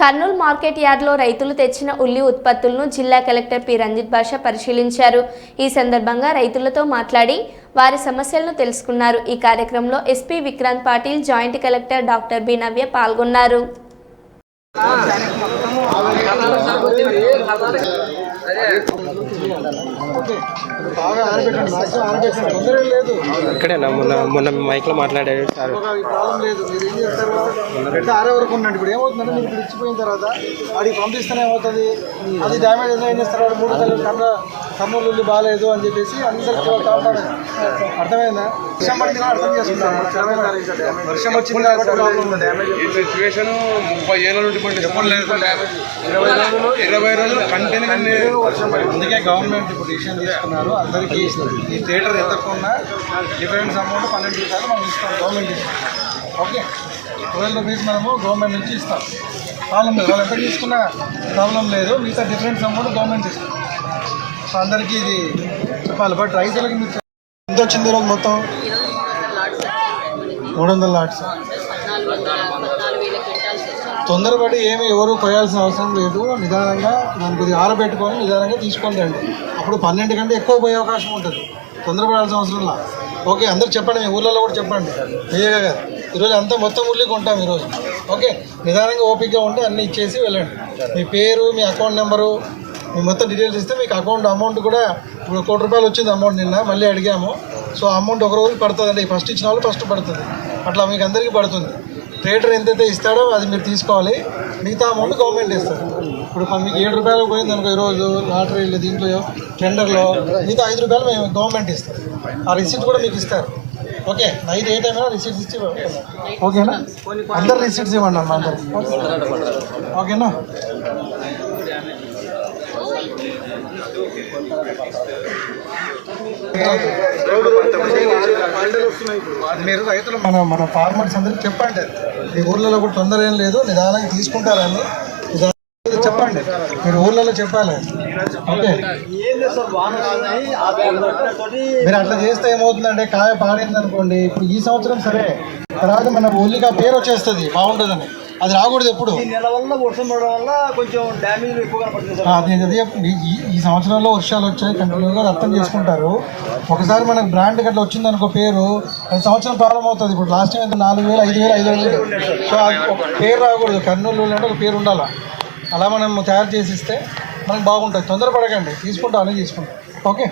Kurnool market యార్డ్లో రైతులు తెచ్చిన ఉల్లి ఉత్పత్తులను జిల్లా కలెక్టర్ పి. రంజిత్ భాష పరిశీలించారు. ఈ సందర్భంగా రైతులతో మాట్లాడి వారి సమస్యలను తెలుసుకున్నారు. ఈ కార్యక్రమంలో SP Vikrant Patil joint collector doctor B. Navya పాల్గొన్నారు. ఇక్కడే మొన్న మొన్న మైక్లో మాట్లాడాడు సార్. ఆరే వరకు ఉండండి. ఇప్పుడు ఏమవుతుందంటే మీరు ఇప్పుడు ఇచ్చిపోయిన తర్వాత వాడికి పంపిస్తేనే ఏమవుతుంది? అది డ్యామేజ్ ఏం చేస్తారు? మూడు తల్లి ఉల్లి బాగాలేదు అని చెప్పేసి అందరికి అర్థమైందా? వర్షం పడింది అర్థం చేసుకుంటాం వర్షం వచ్చింది కాబట్టి ఈ సిచ్యువేషన్ ముప్పై ఏళ్ళ నుండి పండి చెప్పలేదు ఇరవై రోజులు ఇరవై రోజులు కంటిన్యూగా అందుకే గవర్నమెంట్ ఇప్పుడు డిసిషన్ తీసుకున్నారు. అందరికీ ఈ థియేటర్ ఎంతకున్నా డిఫరెన్స్ అమౌంట్ పన్నెండు రూపాయలు మనం ఇస్తాం. గవర్నమెంట్ ఇస్తాం ఓకే ట్వెల్వ్ రూపీస్ మనము గవర్నమెంట్ నుంచి ఇస్తాం. ప్రాబ్లం లేదు వాళ్ళు ఎంత తీసుకున్నా ప్రాబ్లం లేదు. మిగతా డిఫరెన్స్ అమౌంట్ గవర్నమెంట్ ఇస్తాం. సో అందరికీ ఇది చెప్పాలి. బట్ రైతులకి మీరు ఎంత వచ్చింది ఈరోజు మొత్తం? మూడు వందల లాట్స్. తొందరపడి ఏమి ఎవరు పోయాల్సిన అవసరం లేదు. నిదానంగా దాని కొద్దిగా ఆరబెట్టుకొని నిదానంగా తీసుకొని రండి అప్పుడు పన్నెండు కంటే ఎక్కువ పోయే అవకాశం ఉంటుంది. తొందరపడాల్సిన అవసరం లా. ఓకే అందరు చెప్పండి మీ ఊర్లలో కూడా చెప్పండి. మీరే కదా ఈరోజు అంతా మొత్తం ఊర్లే కొంటాం ఈరోజు. ఓకే నిదానంగా ఓపికగా ఉంటే అన్నీ ఇచ్చేసి వెళ్ళండి. మీ పేరు మీ అకౌంట్ నెంబరు మీ మొత్తం డీటెయిల్స్ ఇస్తే మీకు అకౌంట్ అమౌంట్ కూడా ఇప్పుడు కోటి రూపాయలు వచ్చింది అమౌంట్ నిన్న మళ్ళీ అడిగాము. సో అమౌంట్ ఒక రోజు పడుతుందండి. ఫస్ట్ ఇచ్చిన వాళ్ళు ఫస్ట్ పడుతుంది. అట్లా మీకు అందరికీ పడుతుంది. ట్రేడర్ ఎంతైతే ఇస్తాడో అది మీరు తీసుకోవాలి. మిగతా అమౌంట్ గవర్నమెంట్ ఇస్తారు. ఇప్పుడు మీకు ఏడు రూపాయలు పోయింది అనుకో ఈరోజు లాటరీలో దీంట్లో టెండర్లో మిగతా ఐదు రూపాయలు మేము గవర్నమెంట్ ఇస్తాం. ఆ రిసీప్ట్ కూడా మీకు ఇస్తారు. ఓకే నైట్ ఏ టైం అయినా ఇచ్చి ఓకేనా? అందరు రిసీప్ట్స్ ఇవ్వండి అమ్మా అందరు. ఓకేనా? మీరు రైతులు మన మన ఫార్మర్స్ అందరికి చెప్పండి. మీ ఊర్లలో కూడా తొందర ఏం లేదు నిదానంగా తీసుకుంటారని. చెప్పండి. మీరు ఊర్లలో చెప్పాలి. ఓకే. మీరు అట్లా చేస్తే ఏమవుతుందంటే కాయ పాడైంది అనుకోండి ఇప్పుడు ఈ సంవత్సరం సరే తర్వాత మన ఊళ్ళికి ఆ పేరు వచ్చేస్తుంది బాగుంటుందని. అది రాకూడదు ఎప్పుడు. నెల వల్ల వర్షం పడడం వల్ల కొంచెం డ్యామేజ్ ఎక్కువ కనపడుతుంది సార్. ఆ, అదే అదే ఈ- ఈ- ఈ సంవత్సరంలో వర్షాలు వచ్చాయి కంటిన్యూగా అర్థం చేసుకుంటారు. ఒకసారి మనకు బ్రాండ్ గట్లా వచ్చింది అనుకో పేరు అది సంవత్సరం ప్రాబ్లం అవుతుంది. ఇప్పుడు లాస్ట్ టైం అయితే నాలుగు వేలు ఐదు వేలు ఐదు వేలు సో పేరు రాకూడదు. కర్నూలు అంటే ఒక పేరు ఉండాలి? అలా మనం తయారు చేసి ఇస్తే మనకు బాగుంటుంది. తొందరపడకండి. తీసుకుంటాం అన్నీ తీసుకుంటాం ఓకే?